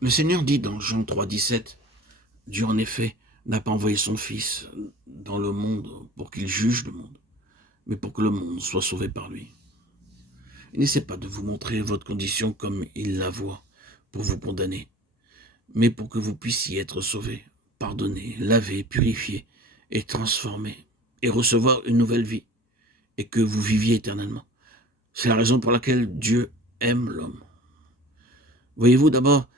Le Seigneur dit dans Jean 3,17, Dieu en effet n'a pas envoyé son Fils dans le monde pour qu'il juge le monde, mais pour que le monde soit sauvé par lui. Il n'essaie pas de vous montrer votre condition comme il la voit pour vous condamner, mais pour que vous puissiez être sauvés, pardonnés, lavés, purifiés et transformés et recevoir une nouvelle vie et que vous viviez éternellement. C'est la raison pour laquelle Dieu aime l'homme. Voyez-vous d'abord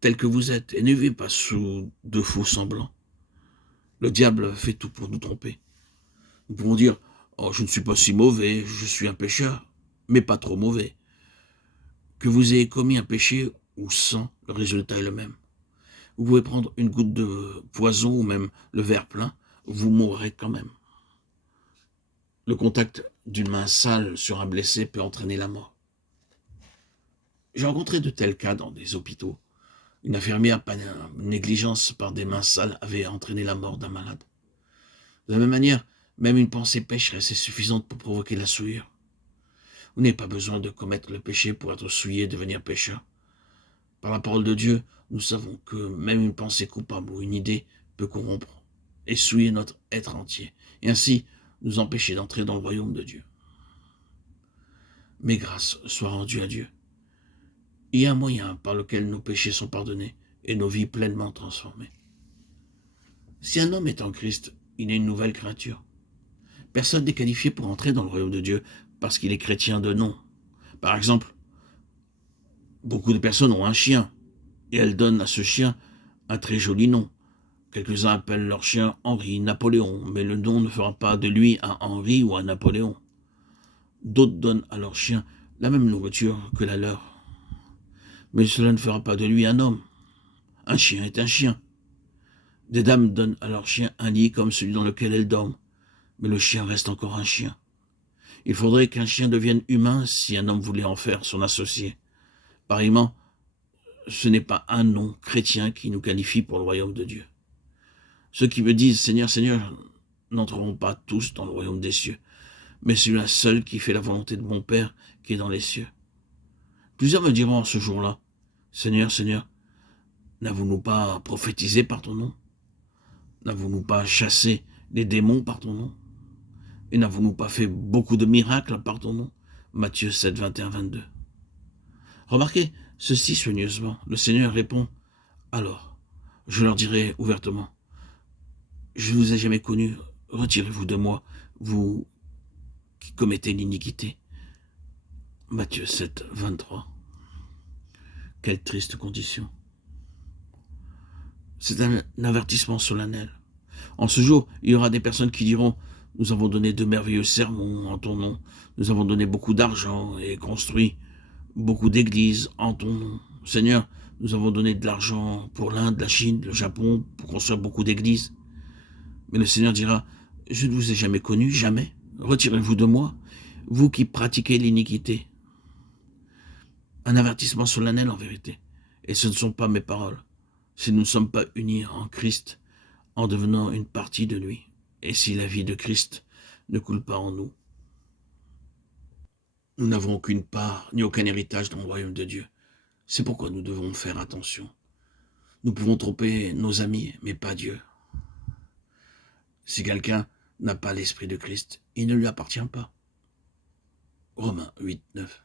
tel que vous êtes et ne vivez pas sous de faux semblants. Le diable fait tout pour nous tromper. Nous pouvons dire « Oh, je ne suis pas si mauvais, je suis un pécheur, mais pas trop mauvais. » Que vous ayez commis un péché ou sans, le résultat est le même. Vous pouvez prendre une goutte de poison ou même le verre plein, vous mourrez quand même. Le contact d'une main sale sur un blessé peut entraîner la mort. J'ai rencontré de tels cas dans des hôpitaux. Une infirmière, par négligence par des mains sales, avait entraîné la mort d'un malade. De la même manière, même une pensée pécheresse est suffisante pour provoquer la souillure. Vous n'avez pas besoin de commettre le péché pour être souillé et devenir pécheur. Par la parole de Dieu, nous savons que même une pensée coupable ou une idée peut corrompre et souiller notre être entier, et ainsi nous empêcher d'entrer dans le royaume de Dieu. Mais grâce soit rendue à Dieu. Il y a un moyen par lequel nos péchés sont pardonnés et nos vies pleinement transformées. Si un homme est en Christ, il est une nouvelle créature. Personne n'est qualifié pour entrer dans le royaume de Dieu parce qu'il est chrétien de nom. Par exemple, beaucoup de personnes ont un chien et elles donnent à ce chien un très joli nom. Quelques-uns appellent leur chien Henri, Napoléon, mais le nom ne fera pas de lui un Henri ou un Napoléon. D'autres donnent à leur chien la même nourriture que la leur, mais cela ne fera pas de lui un homme. Un chien est un chien. Des dames donnent à leur chien un lit comme celui dans lequel elles dorment, mais le chien reste encore un chien. Il faudrait qu'un chien devienne humain si un homme voulait en faire son associé. Pareillement, ce n'est pas un nom chrétien qui nous qualifie pour le royaume de Dieu. Ceux qui me disent « Seigneur, Seigneur » n'entreront pas tous dans le royaume des cieux, mais celui-là seul qui fait la volonté de mon Père qui est dans les cieux. Plusieurs me diront en ce jour-là « Seigneur, Seigneur, n'avons-nous pas prophétisé par ton nom? N'avons-nous pas chassé les démons par ton nom? Et n'avons-nous pas fait beaucoup de miracles par ton nom ?» Matthieu 7, 21, 22. Remarquez ceci soigneusement. Le Seigneur répond « Alors, je leur dirai ouvertement, je ne vous ai jamais connu, retirez-vous de moi, vous qui commettez l'iniquité. » Matthieu 7, 23. Quelle triste condition. C'est un avertissement solennel. En ce jour, il y aura des personnes qui diront « Nous avons donné de merveilleux sermons en ton nom, nous avons donné beaucoup d'argent et construit beaucoup d'églises en ton nom. Seigneur, nous avons donné de l'argent pour l'Inde, la Chine, le Japon, pour construire beaucoup d'églises. » Mais le Seigneur dira « Je ne vous ai jamais connu, jamais. Retirez-vous de moi, vous qui pratiquez l'iniquité. » Un avertissement solennel en vérité. Et ce ne sont pas mes paroles. Si nous ne sommes pas unis en Christ, en devenant une partie de lui, et si la vie de Christ ne coule pas en nous, nous n'avons aucune part ni aucun héritage dans le royaume de Dieu. C'est pourquoi nous devons faire attention. Nous pouvons tromper nos amis, mais pas Dieu. Si quelqu'un n'a pas l'esprit de Christ, il ne lui appartient pas. Romains 8, 9.